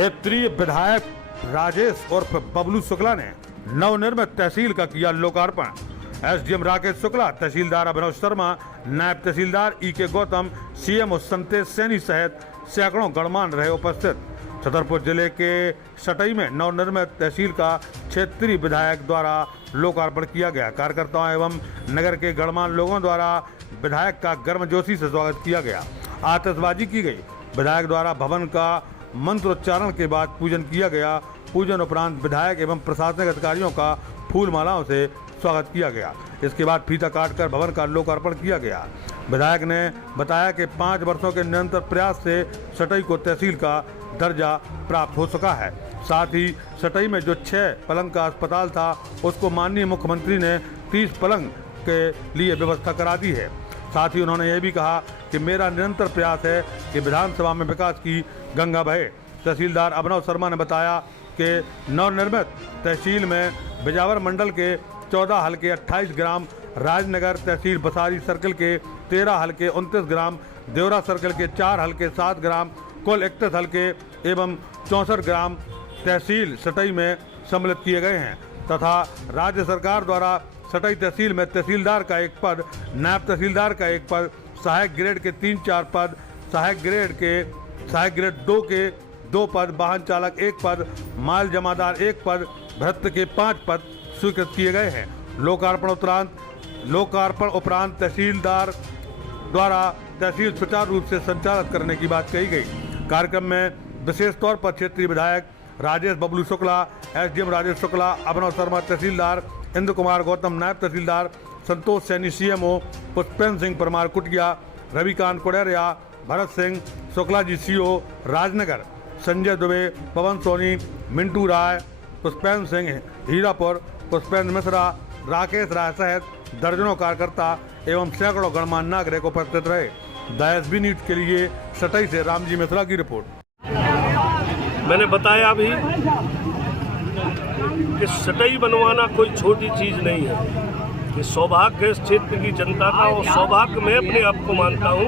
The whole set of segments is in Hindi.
क्षेत्रीय विधायक राजेश उर्फ बबलू शुक्ला ने नवनिर्मित तहसील का किया लोकार्पण। एसडीएम राकेश शुक्ला, तहसीलदार अभिनव शर्मा, नायब तहसीलदार ईके गौतम, सीएमओ संतेश सैनी सहित सैकड़ों गणमान्य रहे उपस्थित। छतरपुर जिले के सटई में नवनिर्मित तहसील का क्षेत्रीय विधायक द्वारा लोकार्पण किया गया। कार्यकर्ताओं एवं नगर के गणमान्य लोगों द्वारा विधायक का गर्मजोशी से स्वागत किया गया। आतिशबाजी की गई। विधायक द्वारा भवन का मंत्रोच्चारण के बाद पूजन किया गया। पूजन उपरांत विधायक एवं प्रशासनिक अधिकारियों का फूल मालाओं से स्वागत किया गया। इसके बाद फीता काटकर भवन का लोकार्पण किया गया। विधायक ने बताया कि 5 वर्षों के निरंतर प्रयास से सटई को तहसील का दर्जा प्राप्त हो सका है। साथ ही सटई में जो 6 पलंग का अस्पताल था, उसको माननीय मुख्यमंत्री ने 30 पलंग के लिए व्यवस्था करा दी है। साथ ही उन्होंने यह भी कहा कि मेरा निरंतर प्रयास है कि विधानसभा में विकास की गंगा बहे। तहसीलदार अभिनव शर्मा ने बताया कि नवनिर्मित तहसील में बिजावर मंडल के 14 हल्के 28 ग्राम, राजनगर तहसील बसारी सर्कल के 13 हल्के 29 ग्राम, देवरा सर्कल के 4 हल्के 7 ग्राम, कुल 31 हल्के एवं 64 ग्राम तहसील सटई में सम्मिलित किए गए हैं तथा राज्य सरकार द्वारा सटई तहसील में तहसीलदार का 1 पद, नायब तहसीलदार का 1 पद, सहायक ग्रेड के 3-4 पद, सहायक ग्रेड 2 के 2 पद, वाहन चालक 1 पद, माल जमादार 1 पद, भृत्य के 5 पद स्वीकृत किए गए हैं। लोकार्पण उपरांत तहसीलदार द्वारा तहसील सुचारू रूप से संचालित करने की बात कही गई। कार्यक्रम में विशेष तौर पर क्षेत्रीय विधायक राजेश बबलू शुक्ला, एसडीएम राजेश शुक्ला, अभिनव शर्मा तहसीलदार, इंद्र कुमार गौतम नायब तहसीलदार, संतोष सैनी सीएमओ, पुष्पेंद्र सिंह परमार कुटिया, रविकांत कोडेरिया, भरत सिंह शुक्ला जी सीओ राजनगर, संजय दुबे, पवन सोनी, मिंटू राय, पुष्पेंद्र सिंह हीरापुर, पुष्पेंद्र मिश्रा, राकेश राय सहित दर्जनों कार्यकर्ता एवं सैकड़ों गणमान्य नागरिक उपस्थित रहे। द न्यूज के लिए सटई से रामजी मिश्रा की रिपोर्ट। मैंने बताया अभी कि सटई बनवाना कोई छोटी चीज़ नहीं है। ये सौभाग्य है इस क्षेत्र की जनता का, और सौभाग्य मैं अपने आप को मानता हूँ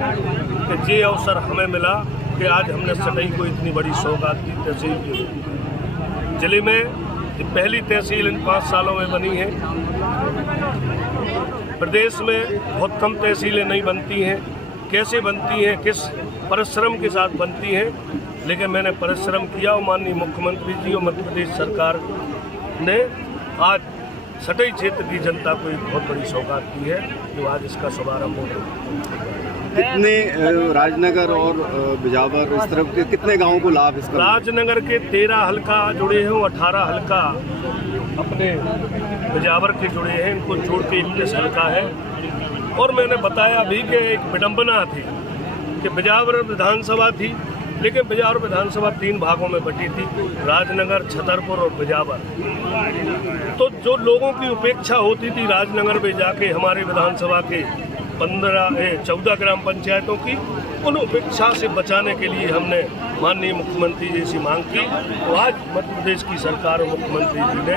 कि ये अवसर हमें मिला कि आज हमने सटई को इतनी बड़ी सौगात दी। तहसील के जिले में ये पहली तहसील इन 5 सालों में बनी है। प्रदेश में बहुत कम तहसीलें नहीं बनती हैं। कैसे बनती हैं, किस परिश्रम के साथ बनती हैं, लेकिन मैंने परिश्रम किया और माननीय मुख्यमंत्री जी और मध्य प्रदेश सरकार ने आज सटई क्षेत्र की जनता को एक बहुत बड़ी सौगात दी है, जो आज इसका शुभारंभ हो रहा है। कितने राजनगर और बिजावर इस तरफ के कितने गांवों को लाभ इसका? राजनगर के 13 हल्का जुड़े हैं, 18 हल्का अपने बिजावर के जुड़े हैं, इनको जोड़ के 21 हल्का है। और मैंने बताया भी कि एक विडम्बना थी कि बिजावर विधानसभा थी, लेकिन बिजावर विधानसभा 3 भागों में बटी थी, राजनगर, छतरपुर और बिजावर। तो जो लोगों की उपेक्षा होती थी राजनगर में जाके हमारे विधानसभा के 14 ग्राम पंचायतों की, उन उपेक्षा से बचाने के लिए हमने माननीय मुख्यमंत्री जी से मांग की। तो आज मध्य प्रदेश की सरकार और मुख्यमंत्री जी ने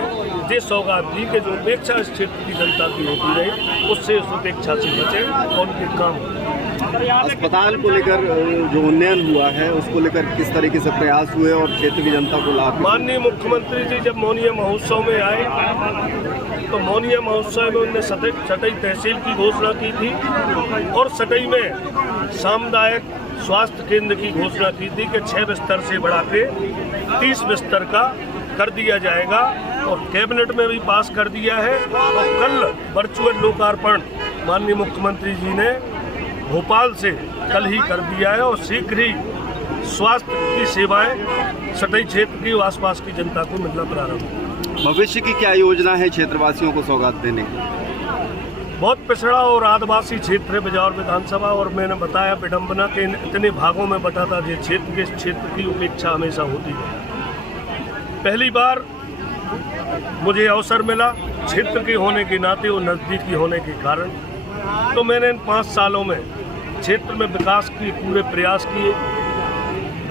ये सौगात दी कि जो उपेक्षा इस क्षेत्र की जनता की होती रही, उससे उस उपेक्षा से बचे और उनके काम। अस्पताल को लेकर जो उन्नयन हुआ है, उसको लेकर किस तरीके से प्रयास हुए और क्षेत्र की जनता को लाभ? माननीय मुख्यमंत्री जी जब मौनिया महोत्सव में आए तो मौनिया महोत्सव में उन्होंने सटई तहसील की घोषणा की थी और सटई में सामुदायिक स्वास्थ्य केंद्र की घोषणा की थी कि 6 बिस्तर से बढ़ा के 30 बिस्तर का कर दिया जाएगा, और कैबिनेट में भी पास कर दिया है। और कल वर्चुअल लोकार्पण माननीय मुख्यमंत्री जी ने भोपाल से कल ही कर दिया है, और शीघ्र ही स्वास्थ्य की सेवाएं सटई क्षेत्र की आसपास की जनता को मिलना प्रारंभ। भविष्य की क्या योजना है क्षेत्रवासियों को सौगात देने की? बहुत पिछड़ा और आदिवासी क्षेत्र है बिजावर विधानसभा, और मैंने बताया विडम्बना के इतने भागों में बटा था ये क्षेत्र के क्षेत्र की उपेक्षा हमेशा होती है। पहली बार मुझे अवसर मिला क्षेत्र के होने के नाते और नज़दीकी होने के कारण, तो मैंने इन 5 सालों में क्षेत्र में विकास की पूरे प्रयास किए।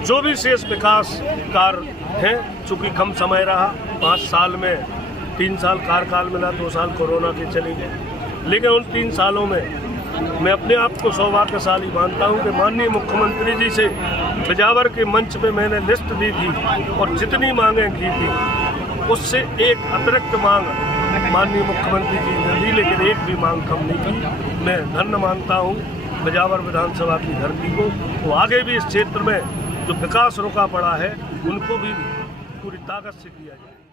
जो भी शेष विकास कार्य हैं, चूँकि कम समय रहा, 5 साल में 3 साल कार्यकाल मिला, 2 साल कोरोना के चले गए, लेकिन उन 3 सालों में मैं अपने आप को सौभाग्यशाली मानता हूं कि माननीय मुख्यमंत्री जी से बिजावर के मंच पे मैंने लिस्ट दी थी और जितनी मांगें की थी उससे एक अतिरिक्त मांग माननीय मुख्यमंत्री जी ने दी, लेकिन एक भी मांग कम नहीं की। मैं धन्य मानता हूं बिजावर विधानसभा की धरती को। तो आगे भी इस क्षेत्र में जो विकास रुका पड़ा है उनको भी पूरी ताकत से किया जाए।